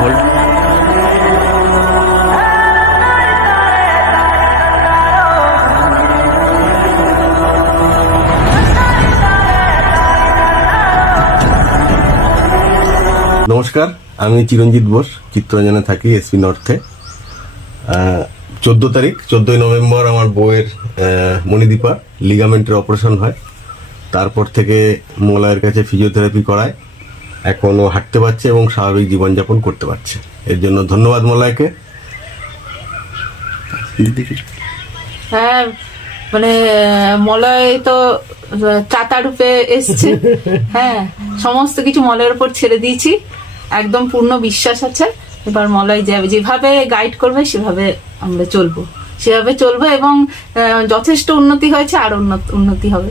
Hold. নমস্কার, আমি চিরঞ্জিত বোস, চিত্তরঞ্জনে থাকি, এসপি নর্থে। 14 তারিখ 14ই নভেম্বর আমার বউয়ের মণিদীপা লিগামেন্টের অপারেশন হয়। তারপর থেকে মলয়ের কাছে ফিজিওথেরাপি করায়, এখনও হাঁটতে পারছে এবং স্বাভাবিক জীবনযাপন করতে পারছে। এর জন্য ধন্যবাদ মলয়কে। হ্যাঁ, মানে মলয় তো চাতা রূপে এসছে। হ্যাঁ, সমস্ত কিছু মলয়ের উপর ছেড়ে দিয়েছি, একদম পূর্ণ বিশ্বাস আছে। এবার মলয় যেভাবে গাইড করবে সেভাবে আমরা চলবো এবং যথেষ্ট উন্নতি হয়েছে, আরো উন্নতি হবে।